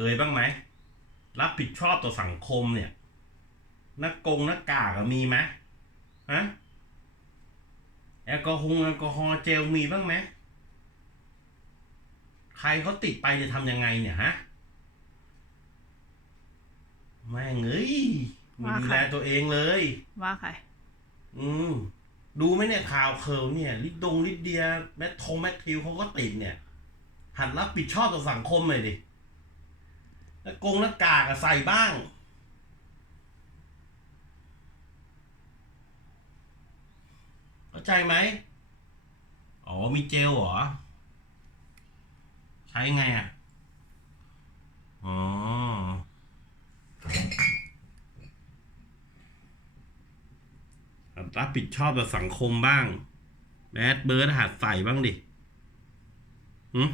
เคยบ้างไหม รับผิดชอบต่อสังคมเนี่ยหน้ากงหน้ากากอะมีไหมฮะแอลกอฮอล์แอลกอฮอล์เจลมีบ้างไหมใครเขาติดไปจะทำยังไงเนี่ยฮะแม่งเอ้ยไมีว่าดูใครแลตัวเองเลย ว่าใคร อืมดูไหมเนี่ยข่าวเคิร์เนี่ยลิดดงลิดเดียแมททงแมททิวเขาก็ติดเนี่ย หัดรับผิดชอบต่อสังคมหน่อยดิ แล้วกงหน้ากากใส่บ้าง เข้าใจไหมอ๋อ มีเจลเหรอ ใช้ไงอะ อ๋อ รับผิดชอบต่อสังคมบ้างแบดเบิร์ดหัดใส่บ้างดิหืม